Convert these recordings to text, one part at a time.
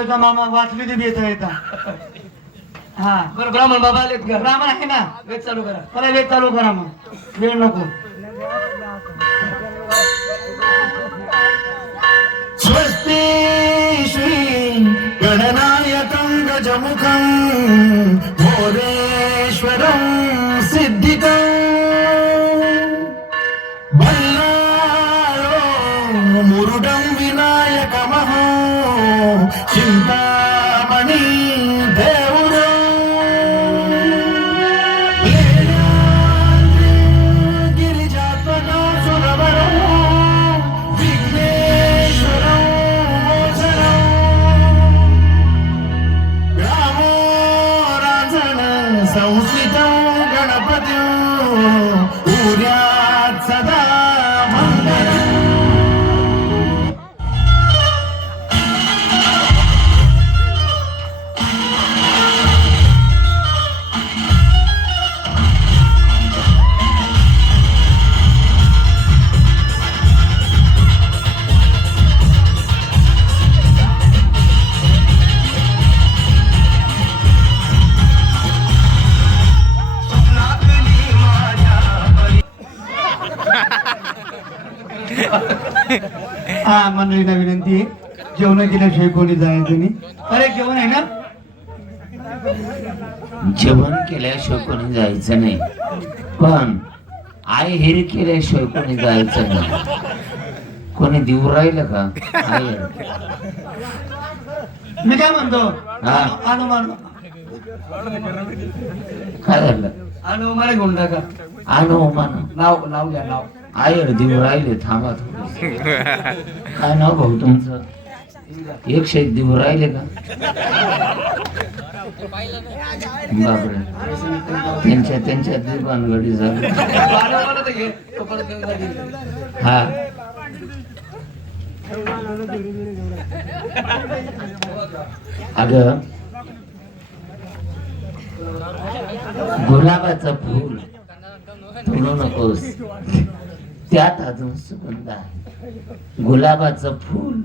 नवरदेवचा मामा वाचली ते येता येता? हा. बरं ब्राह्मण बाबा आलेत का? ब्राह्मण आहे ना? वेद चालू करा. चला वेळ चालू करा मग. वेळ नको. स्वस्ति श्री गणनायकं गजमुखं भोरेश्वरं हा मंडळीला विनंती आहे. जेवण केल्याशिवाय कोणी जायचं नाही. अरे जेवण आहे ना? जेवण केल्याशिवाय कोणी जायचं नाही. पण आई हेरी केल्याशिवाय कोणी जायचं नाही. कोणी देऊ राहिलं का? आई मी काय म्हणतो? हा. अनुमान काय झालं? मला घेऊन टाका. आणू मान नाव नाव घ्या नाव आई देऊ राहिले थांबा काय नाव भाऊ तुमचं? एकशे एक देऊ राहिले का? बापरे. त्यांच्या त्यांच्या दिवाणगडी झाली. हा. अगं गुलाबाचं फूल तोडू नकोस. त्यात अजून सुगंध आहे. गुलाबाचं फूल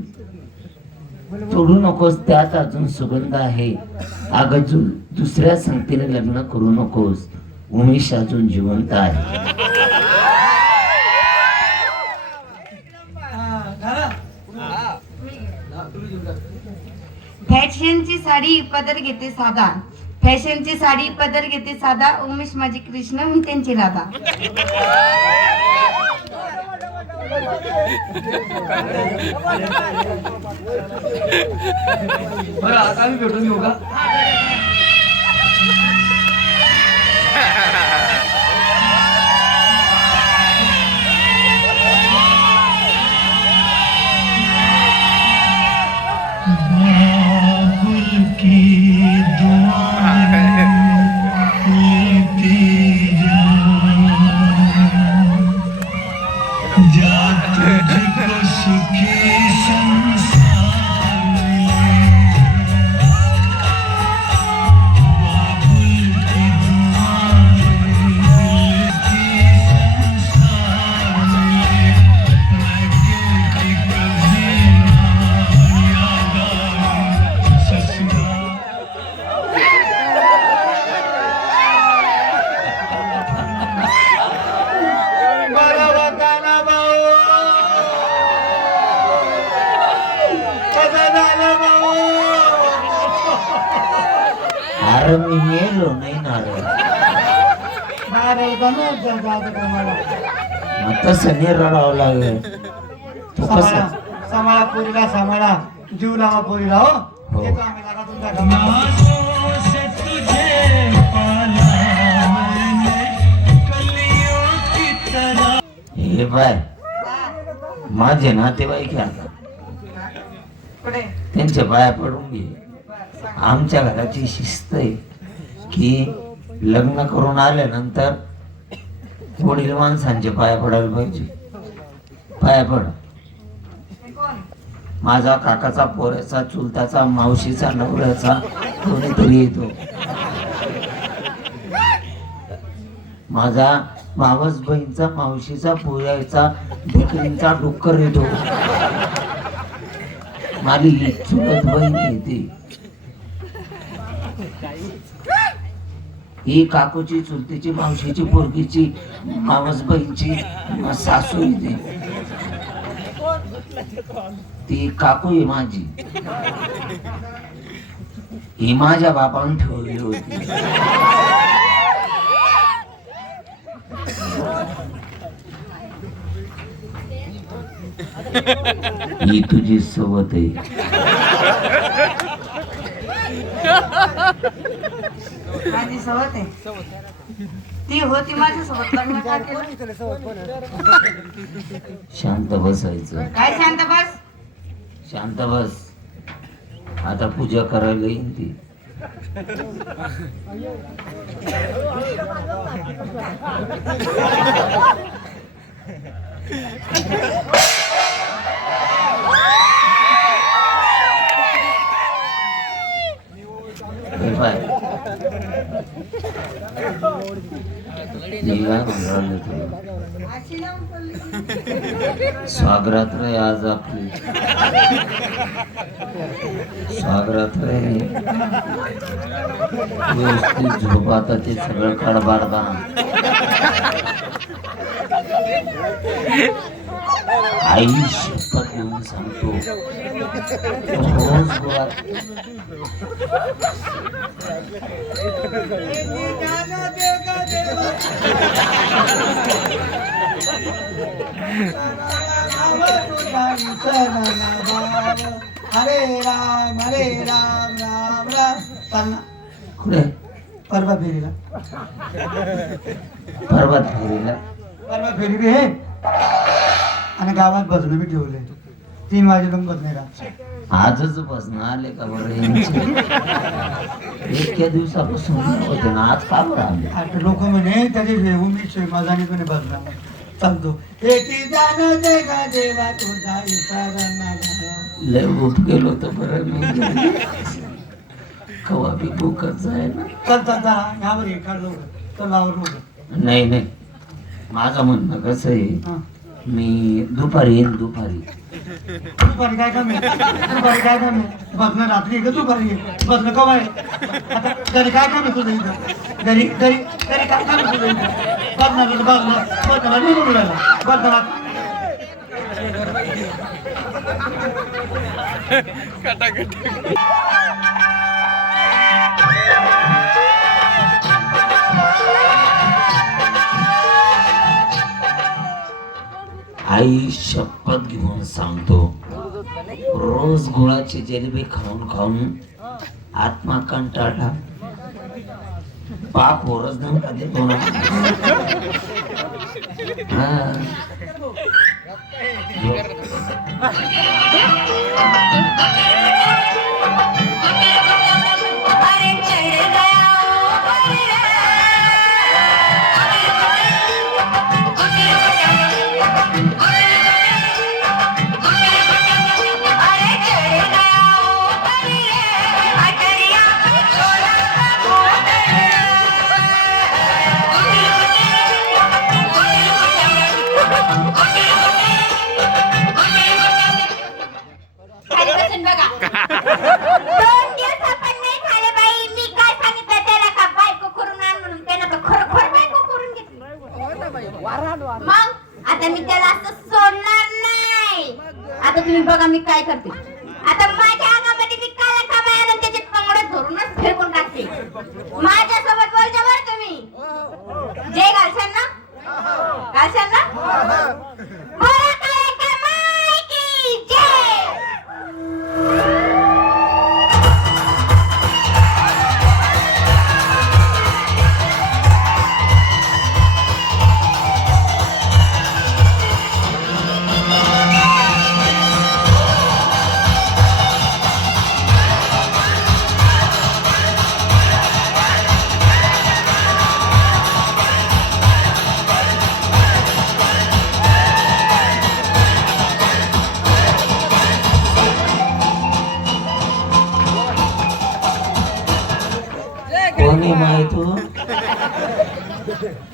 तोडू नकोस त्यात अजून सुगंध आहे. अगं दुसऱ्या संगतीने लग्न करू नकोस. उमेश अजून जिवंत आहे. फॅशनची साडी पदर घेते साधा. फॅशनची साडी पदर घेते साधा. उमेश माझी कृष्ण मी त्यांची राधा. बरं आता आम्ही भेटून घेऊ का? आता जा जात क्रमाला मग लागेल तू सांभाळा कसं सांभाळा पोरीला सांभाळा जीव लावा पोरीला हो येतो आम्ही लागा तुमच्या कामाला. हे बाय माझे नातेवाईक आता त्यांच्या पाया पडून घे आमच्या घराची शिस्त आहे की लग्न करून आल्यानंतर पुढील माणसांचे पाया पडायला पाहिजे. पाया पड. माझा काकाचा पोऱ्याचा चुलताचा मावशीचा नवऱ्याचा कोणीतरी येतो. माझा मावस बहीणचा मावशीचा पोऱ्याचा ढेकरींचा डुक्कर येतो. माझी चुलत बहीण येते. ही काकूची चुलतीची मावशीची पोरगीची मावस बहीणची सासू येते ती काकू आहे माझी. ही माझ्या बापान ठेवली होती. ही तुझी सोबत आहे. माझी सोबत आहे. ती होती माझ्या सोबत लग्न का केलं शांत बसायचं काय शांत बस? शांत बस. आता पूजा करायला येईन ती पाय. मी काय म्हणून राहिलो तुला? अशी लावून पडली. स्वागरात्र आहे आज आपली स्वागरात्र आहे व्यवस्थित झोप ते सगळं कडबाडदा आई शपथ घेऊन सांगतो. रोज गोळा हरे राम हरे राम राम राम चालना कुठे? परवा फेरीला. पर्वत फेरीला. परवा फेरी बी आणि गावात भजनं मी ठेवले तीन वाजे लोक भजने राहत. आजच बसणं आले का बरं इतक्या दिवसापासून होते ना आज का बरं आले? आता लोक म्हणे त्याची उमेश माझाने कोणी भजना चालतो. एकी जाण दे गा देवा तुझा इशारा नागा. लय उठ गेलो तर बरं मी कवा बी भूकच जायला चल चल चल यावर हे काढ लोक चल लावर लोक नाही नाही. माझं म्हणणं कसं आहे मी दुपारी येईन दुपारी. दुपारी काय काम? आहे दुपारी काय काम? आहे बघणं रात्री आहे का दुपारी आहे बघणं कवा आहे आता घरी काय काम आहे तुझं इथं? घरी घरी घरी काय काम आहे तुझं इथं? बघणार बघणार. बघणार निघून राहिला बघणार आई शपथ घेऊन सांगतो रोज गुळाची जिलेबी खाऊन खाऊन आत्मा कंटाळला. पाप होरच धमका देतो ना.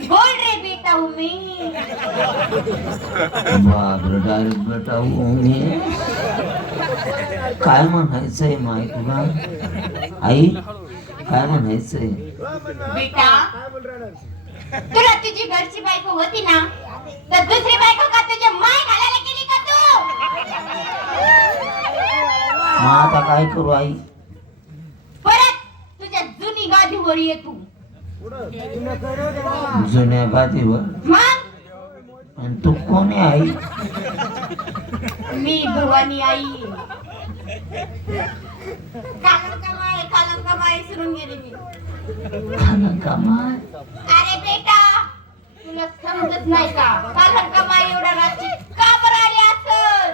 बोल रे बेटा उमेश बापरे डायरेक्ट बेटा उमे काय म्हणायचंय माय तुला? आई काय म्हणायचंय? बेटा तुला तुझी घरची बायको होती ना तर दुसरी बायको का तुझ्या माय घालायला केली का तू? मग आता काय करू आई? परत तुझ्या जुनी गादीवर ये तू. जुन्या गादीवर मग आणि तू कोणी आई? मी भवानी आई. विसरून गेले मी. अरे बेटा तुला समजत नाही का? कालम कमाय एवढ्या रात्री का बरं आली असल?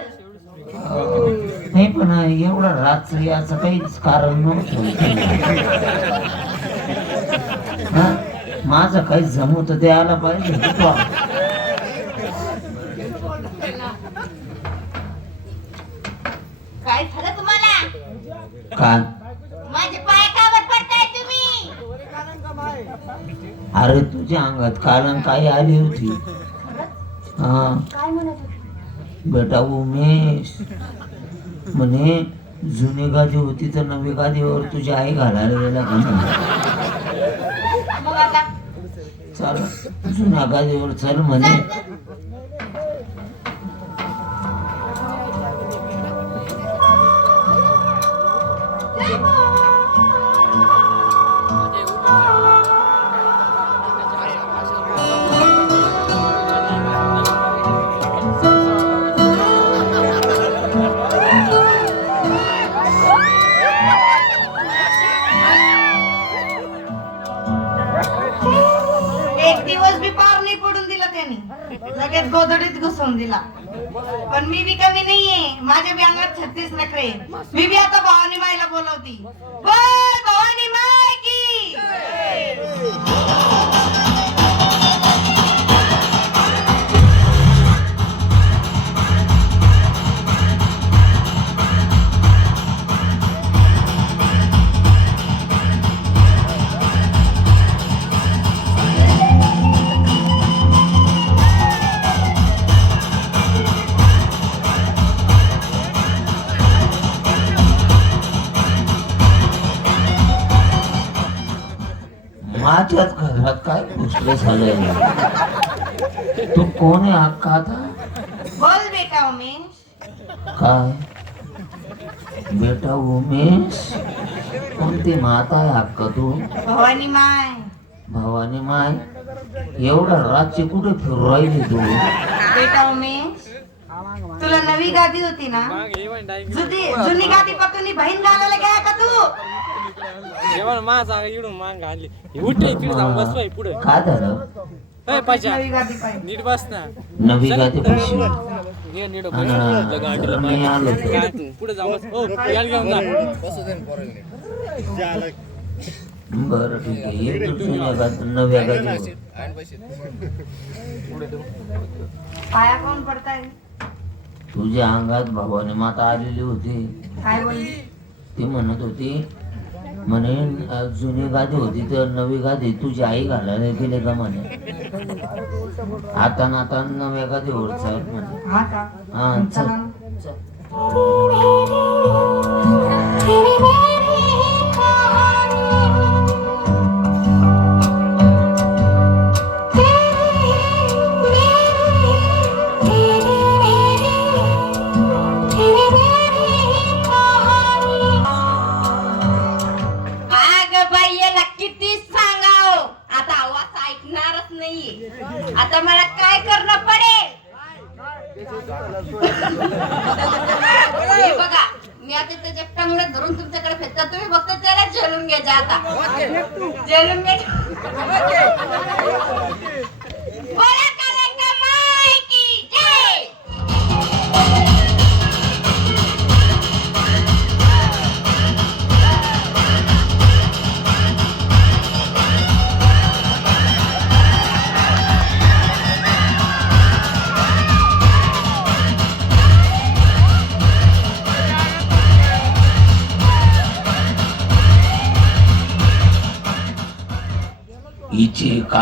नाही पण एवढं रात्री याचं काहीच कारण नव्हतं? माझं काही जमवत द्यायला पाहिजे. होतं. काय झालं तुम्हाला? काय? माझे पाय कावर पडताय तुम्ही. अरे तुझ्या अंगात कालन काही आली होती. हा. बेटा उमेश. म्हणे जुनी गादी होती तर नवी गादीवर तुझी आई घालायला गेला का म्हणे. मग आता चल जुन्या गादीवर गोष्ट झालंय तू कोण आहे अक्का आता बोल बेटा उमेश. काय? बेटा उमेश? कोणती माता आहे अक्का तू? भवानी माय. भवानी माय? एवढा रातची कुठे फिरू राहिली तू? बेटा उमेश तुला नवी गादी होती ना? जुनी जुनी गादी पातून बहीण घालायला गेला का तू? जेवण माझा इडून मांग आणली. उठे इकडे जाऊन बसवाय पुढे. काय झालं पाहिजे. नीट बस ना. नवी गादी ये नीट बस. हा, गाडीला पुढे जाऊन बस. ओ याल घेऊन जा. बरं ठीक आहे. ये तू जुन्या गादी नव्या गादीवर. पाया कोण पडताय? तुझ्या अंगात भवानी माता आलेली होती. काय बोलली? ती म्हणत होती म्हणे जुनी गादी होती तर नवी गादी तुझी आई घालायला गेले का म्हणे? आता ना आता नव्या गादीवर चल म्हणे. हा का? हा चला. चल.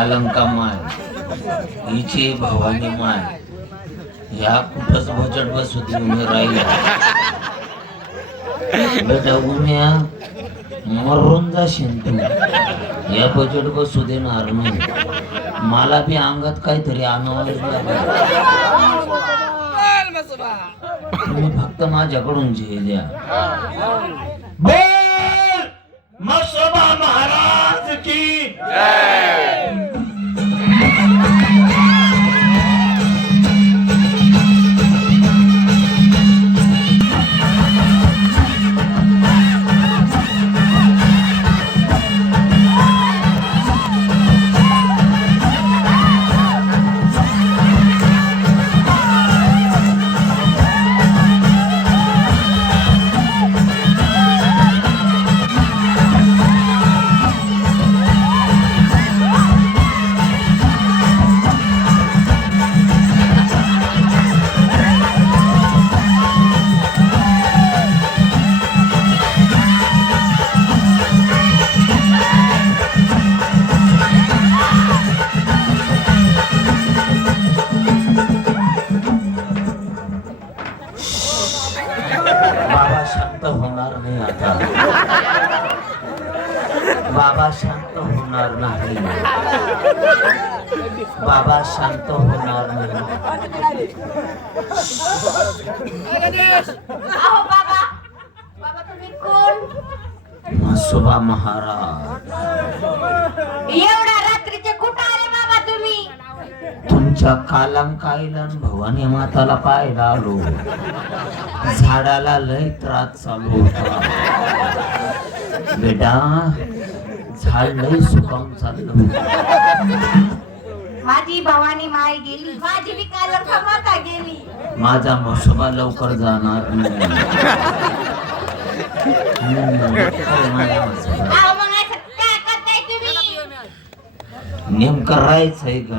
अलंका माय हिची भवानी माय ह्या खूपच बजट बसू दे उमे राहिला बेटा उम्या मरून जाशील तू या बजेट बसू देणार नाही मला बी अंगात काहीतरी आणावं तुम्ही फक्त माझ्याकडून झे द्या महाराज की बाबा शांत होणार नाही. बाबा शांत होणार नाही. अहो बाबा. बाबा तुम्ही कोण? मसोबा महाराज. एवढ्या रात्रीचे कुठं आले बाबा तुम्ही? तुमच्या कालांकाईला भवानी माताला पाहायला आलो झाडाला लय त्रास चालू होता. बेटा झाड लय सुकावून चाललं. माझी भवानी माय गेली माझी माता गेली माझा मसोबा लवकर जाणार नाही हम्म, काय माझा म्हसोबा? अहो मग असं काय करताय तुम्ही नेमकं राहायचंय का